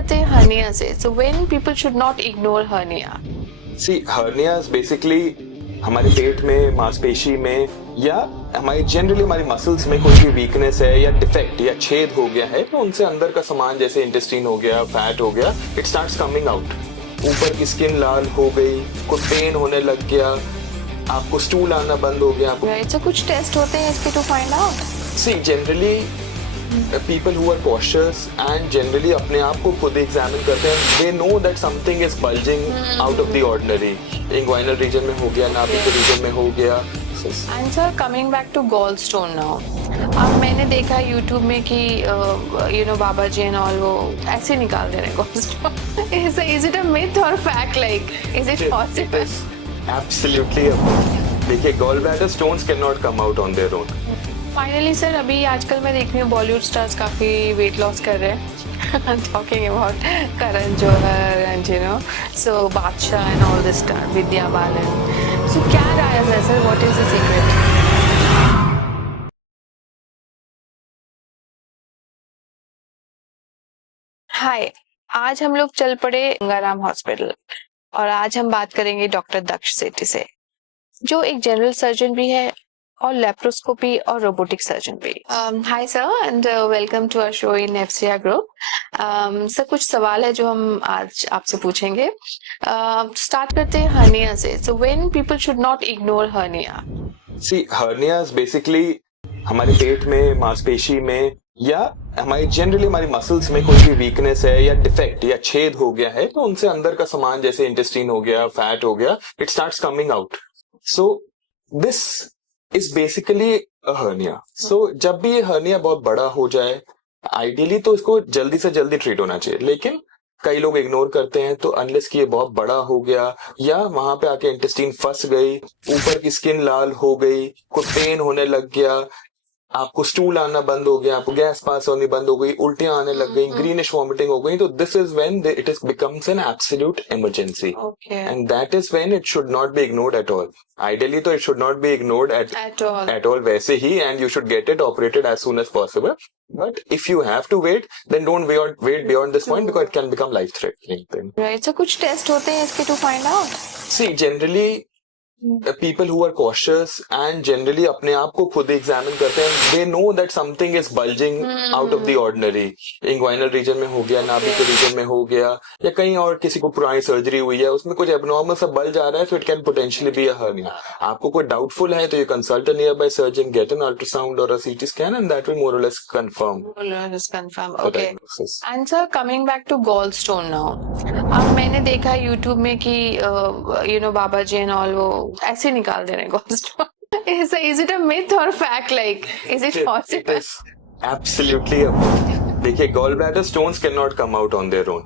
करते हैं हर्निया से. So when people should not ignore hernia. See hernias basically हमारे पेट में, मांसपेशी में या जनरली हमारी मसल्स में कोई भी वीकनेस है या डिफेक्ट या छेद हो गया है तो उनसे अंदर का सामान जैसे इंटेस्टाइन हो गया, फैट हो गया, इट स्टार्ट्स कमिंग आउट. ऊपर की स्किन लाल हो गई, कोई पेन होने लग गया, आपको स्टूल आना बंद हो गया. Right. So कुछ टेस्ट होते हैं इसके to find out. See generally people who are cautious and generally अपने आप को खुद एग्जामिन करते हैं, they know that something is bulging out of the ordinary. Inguinal region में हो गया, नाभि के region में हो गया. And sir, coming back to gallstone now. अब मैंने देखा है YouTube में कि बाबा जी and all वो ऐसे निकाल दे रहे हैं gallstone. Is it a myth or fact? Like, is it possible? Absolutely. देखिए, gallbladder stones cannot come out on their own. Finally sir, अभी आजकल मैं देख रही हूँ बॉलीवुड स्टार्स काफी वेट लॉस कर रहे हैं. Talking about Karan Johar and so Badshah and all this star, Vidya Balan. So क्या राय है sir, what is the secret? Hi, आज हम लोग चल पड़े गंगाराम हॉस्पिटल और आज हम बात करेंगे डॉक्टर दक्ष सेठी से, जो एक जनरल सर्जन भी है और लेप्रोस्कोपी और रोबोटिक सर्जन भी. Hi sir and welcome to our show in FCR group. Sir, कुछ सवाल है जो हम आज आपसे पूछेंगे. स्टार्ट करते हैं हर्निया से. So when people should not ignore hernia. See hernias basically हमारे पेट में, मांसपेशी में या जनरली हमारी मसल्स में कोई भी वीकनेस है या डिफेक्ट या छेद हो गया है तो उनसे अंदर का सामान जैसे इंटेस्टाइन हो गया, फैट हो गया, it starts coming out. So this is basically a hernia. So जब भी ये हर्निया बहुत बड़ा हो जाए, आइडियली तो इसको जल्दी से जल्दी ट्रीट होना चाहिए, लेकिन कई लोग इग्नोर करते हैं. तो अनलेस कि ये बहुत बड़ा हो गया या वहां पे आके इंटेस्टाइन फंस गई, ऊपर की स्किन लाल हो गई, कोई पेन होने लग गया, आपको स्टूल आना बंद हो गया, आपको गैस पास होनी बंद हो गई, उल्टियां आने लग गई, ग्रीनिश वॉमिटिंग हो गई, तो this is when it is becomes an absolute emergency. And that is when it should not be ignored at all. Ideally तो it should not be ignored at all वैसे ही, and you should get it operated as soon as possible. But if you have to wait, then don't wait beyond this point because it can become life-threatening. Right. So कुछ test होते हैं इसके to find out. See, generally people who are cautious and generally अपने आप को खुद examine करते हैं, they know that something is bulging out of the ordinary. Inguinal region में हो गया, नाभि के region में हो गया, या कहीं और किसी को पुरानी सर्जरी हुई है, उसमें कुछ एबनॉर्मल सा बल्ज आ रहा है, so it can potentially be a hernia. आपको कोई डाउटफुल है तो you consult a nearby surgeon, get an ultrasound or a CT scan, and that will more or less confirm. Okay. And sir, coming back to gallstone now. अब मैंने देखा YouTube में कि बाबा जी and all वो ऐसे निकाल दे रहे हैं gallstone. Is it a myth or fact? Like, is it possible? It is absolutely a myth. देखिए, gallbladder stones cannot come out on their own.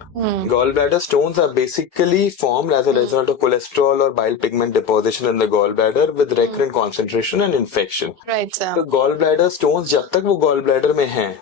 Gallbladder stones are basically formed as a result of cholesterol or bile pigment deposition in the gallbladder with recurrent concentration and infection. Right, sir. तो gallbladder stones जब तक वो gallbladder में हैं,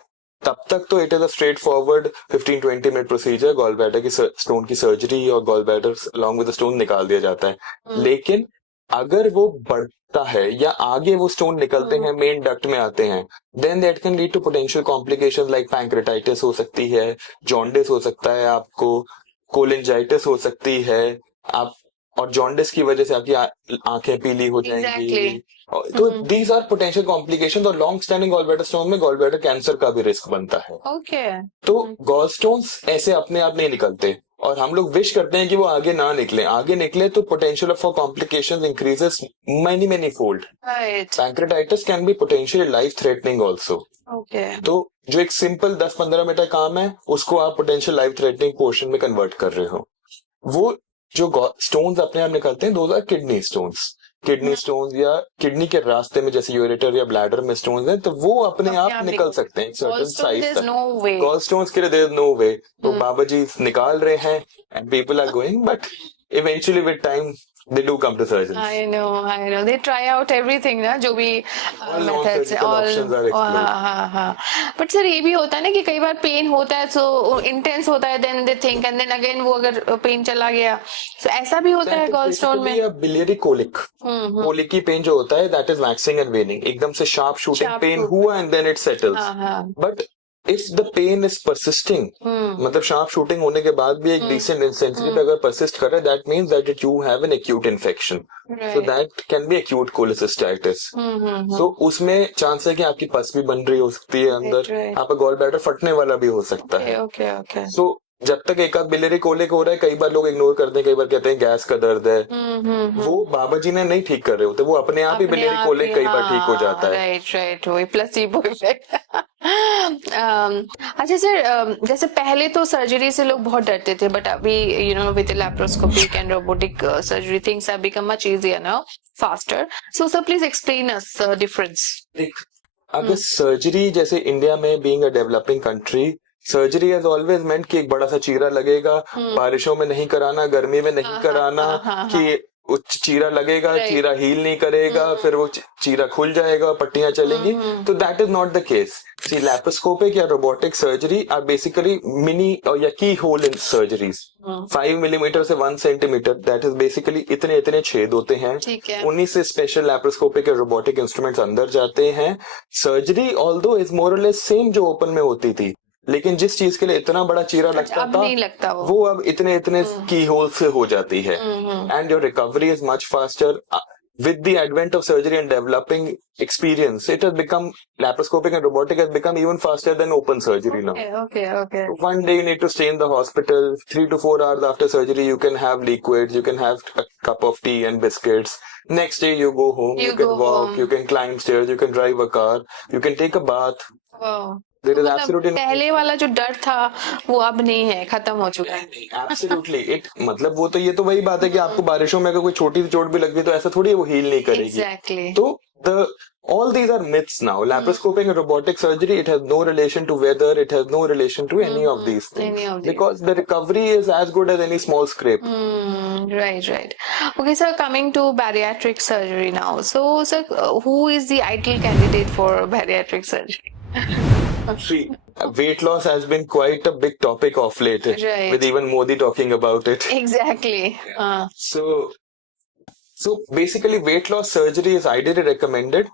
तब तक तो it is a straight forward 15-20 minute procedure. Gallbladder की स्टोन की सर्जरी और gallbladder along with the stone निकाल दिया जाता है. लेकिन अगर वो बढ़ता है या आगे वो स्टोन निकलते हैं, मेन डक्ट में आते हैं, then that can lead to potential complications like pancreatitis हो सकती है, जॉन्डिस हो सकता है, आपको कोलिंजाइटिस हो सकती है, आप और जॉन्डिस की वजह से आपकी आंखें पीली हो जाएंगी. तो दीज आर पोटेंशियल कॉम्प्लिकेशंस. और लॉन्ग स्टैंडिंग गॉलब्लैडर स्टोन में गॉलब्लैडर कैंसर का भी रिस्क बनता है. तो गॉल स्टोन्स ऐसे अपने आप नहीं निकलते और हम लोग विश करते हैं कि वो आगे ना निकले. आगे निकले तो potential for complications increases many fold. Pancreatitis can be potentially life threatening also. तो जो एक सिंपल 10-15 मिनट का काम है, उसको आप पोटेंशियल लाइफ थ्रेटनिंग पोर्शन में कन्वर्ट कर रहे हो. वो जो स्टोन्स अपने आप निकलते हैं, those are kidney stones. Kidney stones या किडनी के रास्ते में जैसे यूरेटर या ब्लैडर में स्टोन्स हैं, तो वो अपने आप निकल सकते हैं सर्टेन साइज तक. गॉल स्टोन्स के लिए देयर इज नो वे. तो बाबा जी निकाल रहे हैं and people are going, but eventually with time they do come to surgeons. I know. They try out everything ना, जो भी methods all. But sir, ये भी होता है ना कि कई बार पेन होता है, so intense होता है, then they think, and then again वो अगर पेन चला गया, so ऐसा भी होता है gallstone में. Biliary colic. Colic की पेन जो होता है, that is waxing and waning. एकदम से sharp shooting pain हुआ and then it settles. But if the pain is persisting, मतलब शार्प शूटिंग होने के बाद भी एक डिसेंट इंटेंसिटी पे अगर persist कर रहा है, that means that you have an acute infection. Right. So that can be acute cholecystitis. So उसमें चांस है कि आपकी पस भी बन रही हो सकती है अंदर, Right. आपका गॉल ब्लैडर फटने वाला भी हो सकता है. Okay. So जब तक एक आध बिलियरी कोलिक हो रहा है, कई बार लोग इग्नोर करते हैं, कई बार कहते हैं गैस का दर्द है. वो बाबा जी ने नहीं ठीक कर रहे होते, वो अपने आप ही बिलियरी कोलिक कई बार ठीक हो जाता है. राइट वही प्लेसिबो इफेक्ट. अच्छा सर, जैसे पहले तो सर्जरी से लोग बहुत डरते थे, बट अभी with laparoscopic and robotic surgery things have become much easier now, faster. So sir please explain us difference. अगर सर्जरी, जैसे इंडिया में being a developing country, surgery has always meant कि एक बड़ा सा चीरा लगेगा, बारिशों में नहीं कराना, गर्मी में नहीं कराना, कि चीरा लगेगा, चीरा हील नहीं करेगा, फिर वो चीरा खुल जाएगा, पट्टियां चलेंगी. तो that is not the case. See laparoscopic या robotic surgery are basically mini या की होल इन सर्जरीज. 5 मिलीमीटर से 1 सेंटीमीटर, दैट इज बेसिकली इतने छेद होते हैं. उन्हीं से स्पेशल लैप्रोस्कोपिक या रोबोटिक इंस्ट्रूमेंट्स अंदर जाते हैं. सर्जरी ऑल्दो इज मोर और लेस सेम जो ओपन में होती थी, लेकिन जिस चीज के लिए इतना बड़ा चीरा लगता था, नहीं लगता वो अब इतने की होल से हो जाती है. And your recovery is much faster. With the advent of surgery and developing experience, it has become, laparoscopic and robotic has become even faster than open surgery now. Okay. One day you need to stay in the hospital. 3 to 4 hours after surgery, you can have liquids, you can have a cup of tea and biscuits. Next day you go home, you can walk, you can climb stairs, you can drive a car, you can take a bath. Wow. There is absolutely पहले वाला जो डर था वो अब नहीं है, खत्म हो चुका है. Absolutely. मतलब वो तो ये तो वही बात है कि आपको बारिशों में अगर कोई छोटी सी चोट भी लग गई तो ऐसा थोड़ी है वो हील नहीं करेगी. Exactly. तो all these are myths now. Laparoscopic and robotic surgery, it has no relation to weather, it has no relation to any of these things. Because the recovery is as good as any small scrape. Right. Okay, sir, coming to bariatric surgery now. So, sir, who is the ideal candidate for bariatric surgery? See, weight loss has been quite a big topic of late, right, with even Modi talking about it. Exactly. So basically, weight loss surgery is ideally recommended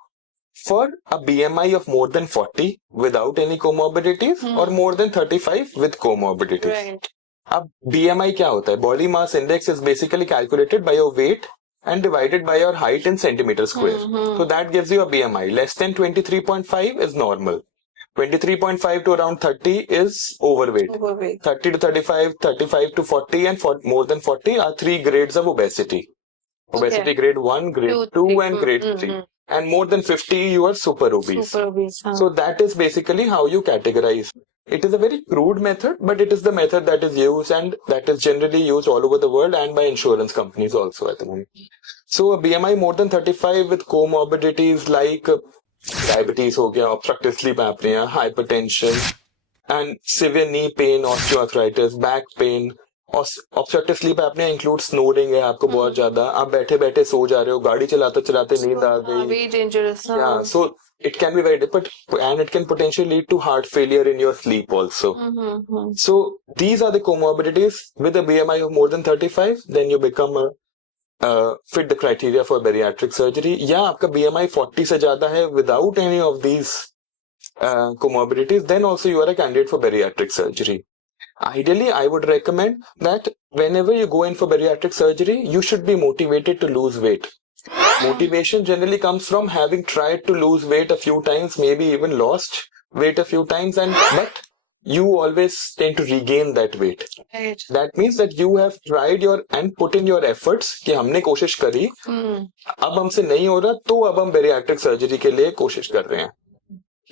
for a BMI of more than 40 without any comorbidities or more than 35 with comorbidities. Right. अब BMI क्या होता है? Body mass index is basically calculated by your weight and divided by your height in centimeter square. So that gives you a BMI. Less than 23.5 is normal. 23.5 to around 30 is overweight. 30 to 35, 35 to 40 and more than 40 are 3 grades of obesity. Obesity grade 1, grade 2 and grade 3. And more than 50 you are super obese. So that is basically how you categorize. It is a very crude method, but it is the method that is used and that is generally used all over the world and by insurance companies also at the moment. So a BMI more than 35 with comorbidities like diabetes हो गया, obstructive sleep apnea, hypertension and severe knee pain, osteoarthritis, back pain. Obstructive sleep apnea includes snoring है आपको बहुत ज्यादा, आप बैठे सो जा रहे हो, गाड़ी चलाते नींद आ गई. Very dangerous. Yeah, so it can be very difficult and it can potentially lead to heart failure in your sleep also. So these are the comorbidities. With a BMI of more than 35, then you become fit the criteria for bariatric surgery. या आपका BMI 40 से ज्यादा है without any of these comorbidities, then also you are a candidate for bariatric surgery. Ideally, I would recommend that whenever you go in for bariatric surgery, you should be motivated to lose weight. Motivation generally comes from having tried to lose weight a few times, maybe even lost weight a few times, but you always tend to regain that weight. Right. That means that you have tried and put in your efforts कि हमने कोशिश करी, अब हमसे नहीं हो रहा, तो अब हम bariatric surgery के लिए कोशिश कर रहे हैं.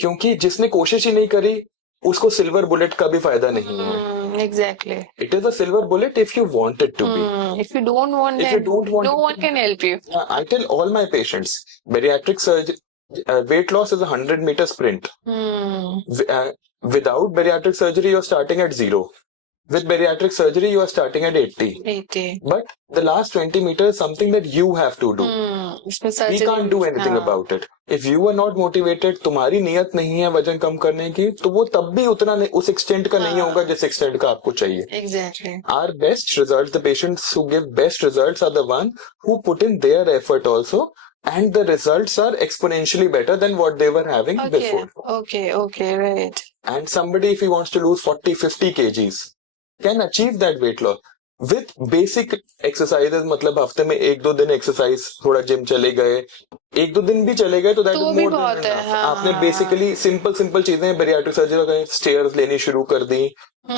क्योंकि जिसने कोशिश ही नहीं करी, उसको silver bullet का भी फायदा नहीं है. Exactly. It is a silver bullet if you want it to be. If you don't want it, no one can help you. I tell all my patients, bariatric surgery, weight loss is a 100-meter sprint. Without bariatric surgery, you are starting at 0. With bariatric surgery, you are starting at 80. But the last 20 meters is something that you have to do. We can't do anything about it. If you are not motivated, तुम्हारी नियत नहीं है वजन कम करने की, तो वो तब भी उतना उस extent का नहीं होगा जिस extent का आपको चाहिए. Exactly. Our best results, the patients who give best results are the one who put in their effort also. And the results are exponentially better than what they were having before. Okay, right. and somebody if he wants to lose 40-50 kgs can achieve that weight loss with basic exercises. मतलब हफ्ते में 1-2 दिन exercise, थोड़ा gym चले गए, 1-2 दिन भी चले गए तो दैट तो इज भी मोर बहुत देन है, एनफ. हाँ, आपने हाँ, बेसिकली सिंपल चीजें बेरियाट्रिक सर्जरी वगैरह स्टेयर्स लेनी शुरू कर दी,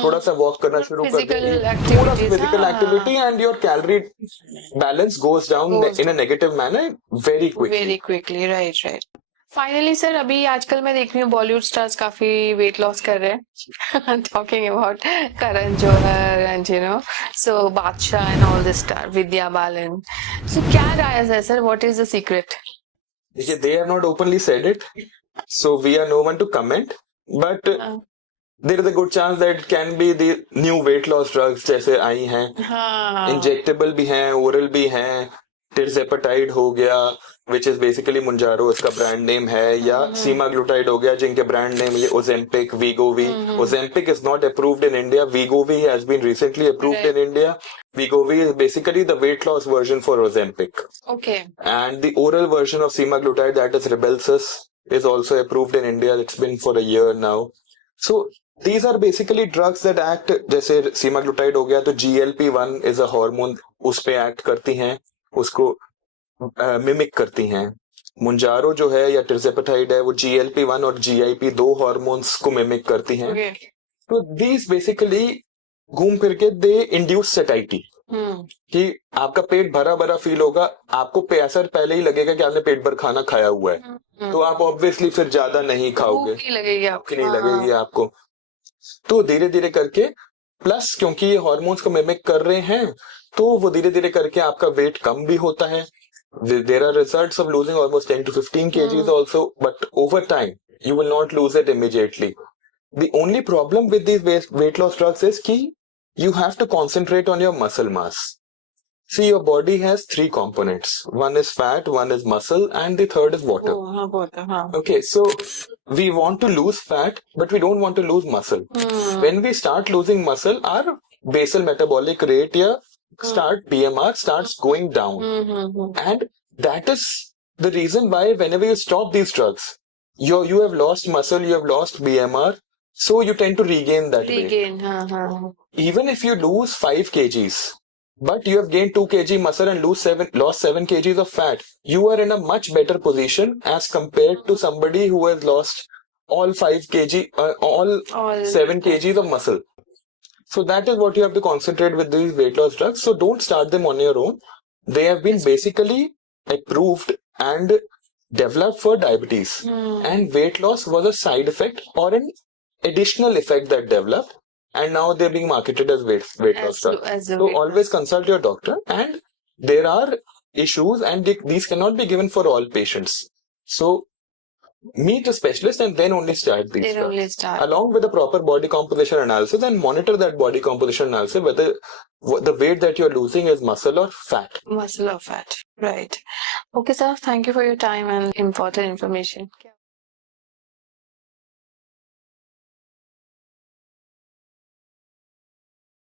थोड़ा सा वॉक करना शुरू कर फिजिकल देंगे, थोड़ा एक्टिविटीज, फिजिकल हाँ, activity and your calorie balance goes down Goes in a negative manner very quickly. Very quickly. Right, right. Finally sir, अभी आजकल मैं देख रही हूँ बॉलीवुड स्टार्स काफी वेट लॉस कर रहे हैं. Talking about Karan Johar and so Badshah and all this star, Vidya Balan. So क्या राय है sir, what is the secret? देखिए, they have not openly said it, so we are no one to comment, but there is a good chance that it can be the new weight loss drugs जैसे आई हैं. हाँ, injectable भी हैं, oral भी हैं. टिrzepatide हो गया which is basically Mounjaro, इसका ब्रांड नेम है, या semaglutide हो गया जिनके ब्रांड नेम ये Ozempic, Wegovy. Ozempic is not approved in India. Wegovy has been recently approved in India. Wegovy is basically the weight loss version for Ozempic. Okay. And the oral version of semaglutide, that is Rybelsus, is also approved in India. It's been for a year now. So these are basically drugs that act, जैसे semaglutide हो गया तो GLP-1 is a hormone, उस पे act करती हैं, उसको mimic करती हैं. मुंजारो जो है या टिrzepatide है वो GLP-1 और GIP दो हार्मोन्स को मिमिक करती हैं. Okay. तो these basically घूम फिर के दे इंड्यूस सेटाइटी, कि आपका पेट भरा भरा फील होगा, आपको ऐसा पहले ही लगेगा कि आपने पेट भर खाना खाया हुआ है, तो आप ऑब्वियसली फिर ज्यादा नहीं खाओगे, भूख नहीं लगेगी आपको. नहीं लगेगी आपको. तो धीरे धीरे करके, प्लस क्योंकि ये हॉर्मोन्स को मिमिक कर रहे हैं तो वो धीरे धीरे करके आपका वेट कम भी होता है. There are results of losing almost 10 to 15 kgs also, but over time you will not lose it immediately. The only problem with these weight loss drugs is कि you have to concentrate on your muscle mass. See, your body has 3 components. One is fat, one is muscle, and the third is water. Okay, so we want to lose fat, but we don't want to lose muscle. When we start losing muscle, our basal metabolic rate start BMR starts going down. And that is the reason why whenever you stop these drugs, you have lost muscle, you have lost BMR, so you tend to regain that weight. Even if you lose 5 kgs, but you have gained 2 kg muscle and lost 7 kgs of fat, you are in a much better position as compared to somebody who has lost all 5 kg, all 7 kgs of muscle. So that is what you have to concentrate with these weight loss drugs. So don't start them on your own. They have been basically approved and developed for diabetes. And weight loss was a side effect or an additional effect that developed. And now they're being marketed as weight loss drugs. So always consult your doctor. And there are issues and these cannot be given for all patients. So meet a specialist and then only start these drugs. Along with a proper body composition analysis, and monitor that body composition analysis whether the weight that you're losing is muscle or fat. Muscle or fat. Right. Okay, sir. Thank you for your time and important information.